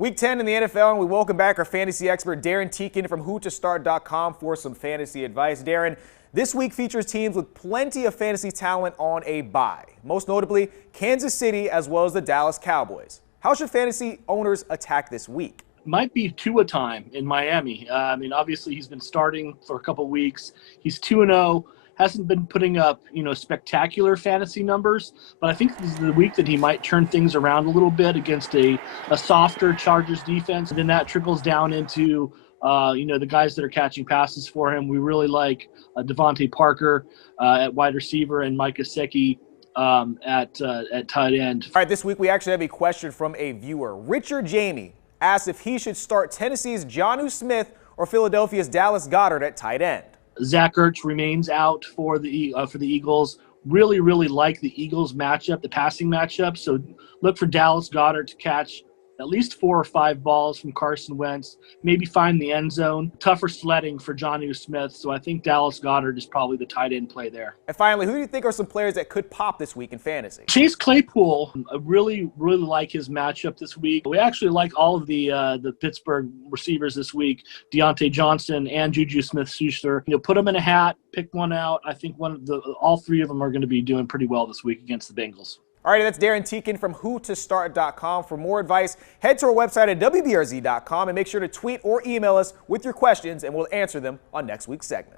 Week 10 in the NFL, and we welcome back our fantasy expert, Darin from whotostart.com for some fantasy advice. Darin, this week features teams with plenty of fantasy talent on a bye, most notably Kansas City as well as the Dallas Cowboys. How should fantasy owners attack this week? Might be Tua time in Miami. Obviously he's been starting for a couple weeks. He's 2-0. Hasn't been putting up, spectacular fantasy numbers, but I think this is the week that he might turn things around a little bit against a softer Chargers defense. And then that trickles down into, the guys that are catching passes for him. We really like Devontae Parker at wide receiver and Mike Gesicki at tight end. All right, this week we actually have a question from a viewer. Richard Jamie asked if he should start Tennessee's Jonnu Smith or Philadelphia's Dallas Goedert at tight end. Zach Ertz remains out for the Eagles. Really like the Eagles matchup, the passing matchup. So look for Dallas Goedert to catch at least 4 or 5 balls from Carson Wentz, maybe find the end zone. Tougher sledding for Jonnu Smith, so I think Dallas Goedert is probably the tight end play there. And finally, who do you think are some players that could pop this week in fantasy? Chase Claypool, I really like his matchup this week. We actually like all of the Pittsburgh receivers this week, Deontay Johnson and Juju Smith-Schuster. Put them in a hat, pick one out. I think all 3 of them are going to be doing pretty well this week against the Bengals. All right, that's Darin from whotostart.com. For more advice, head to our website at wbrz.com and make sure to tweet or email us with your questions, and we'll answer them on next week's segment.